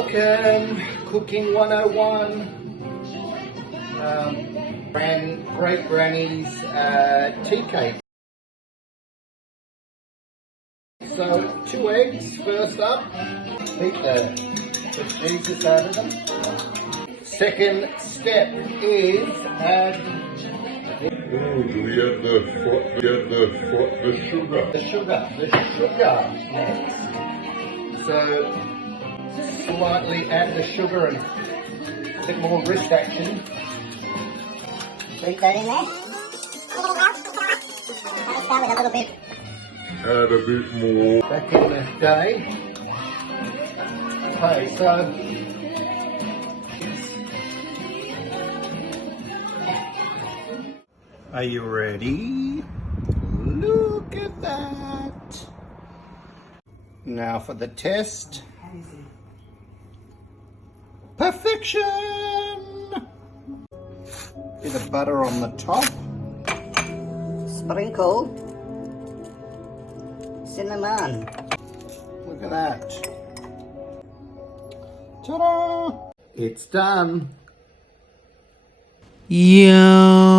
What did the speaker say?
Welcome, Cooking 101. Great Granny's tea cake. So 2 eggs first up. Beat the Jesus out of them. Second step is add the sugar. The sugar next. So slightly add the sugar and a bit more wrist action. Put that in there. Start with a little bit. Add a bit more. Back in the day. Okay, so are you ready? Look at that. Now for the test. Perfection! Bit of butter on the top. Sprinkle cinnamon. Look at that. Ta-da! It's done. Yum.